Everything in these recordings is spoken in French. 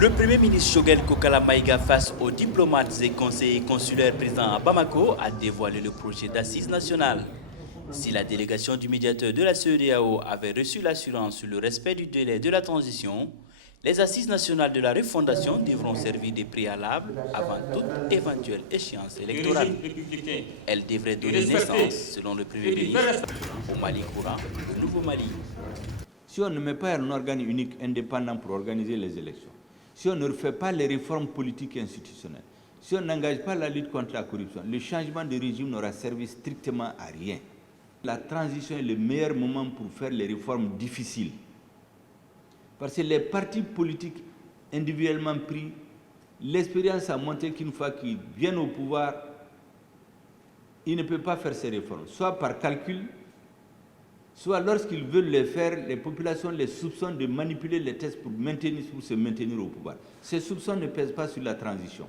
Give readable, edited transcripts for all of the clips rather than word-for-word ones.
Le Premier ministre Choguel Kokala Maïga, face aux diplomates et conseillers consulaires présents à Bamako, a dévoilé le projet d'assises nationales. Si la délégation du médiateur de la CEDEAO avait reçu l'assurance sur le respect du délai de la transition, les assises nationales de la refondation devront servir de préalable avant toute éventuelle échéance électorale. Elles devraient donner naissance, selon le Premier ministre, au Mali courant, le nouveau Mali. Si on ne met pas un organe unique indépendant pour organiser les élections, si on ne refait pas les réformes politiques et institutionnelles, si on n'engage pas la lutte contre la corruption, le changement de régime n'aura servi strictement à rien. La transition est le meilleur moment pour faire les réformes difficiles. Parce que les partis politiques individuellement pris, l'expérience a montré qu'une fois qu'ils viennent au pouvoir, ils ne peuvent pas faire ces réformes, soit par calcul, soit lorsqu'ils veulent les faire, les populations les soupçonnent de manipuler les textes pour se maintenir au pouvoir. Ces soupçons ne pèsent pas sur la transition.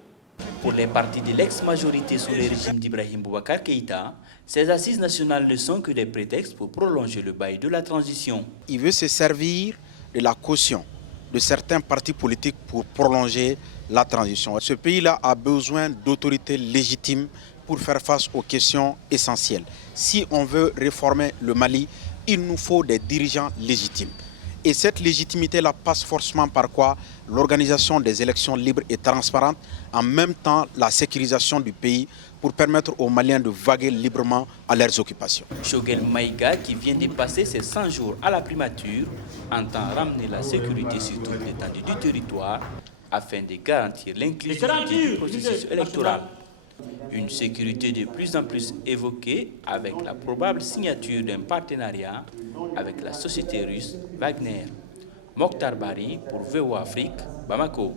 Pour les partis de l'ex-majorité sous le régime d'Ibrahim Boubacar Keïta, ces assises nationales ne sont que des prétextes pour prolonger le bail de la transition. Il veut se servir de la caution de certains partis politiques pour prolonger la transition. Ce pays-là a besoin d'autorités légitimes pour faire face aux questions essentielles. Si on veut réformer le Mali, il nous faut des dirigeants légitimes. Et cette légitimité-là passe forcément par quoi? L'organisation des élections libres et transparentes, en même temps la sécurisation du pays pour permettre aux Maliens de vaguer librement à leurs occupations. Choguel Maïga, qui vient de passer ses 100 jours à la primature, entend ramener la sécurité sur toute l'étendue du territoire afin de garantir l'inclusivité du processus électoral. Une sécurité de plus en plus évoquée avec la probable signature d'un partenariat avec la société russe Wagner. Mokhtar Bari pour VOA Afrique, Bamako.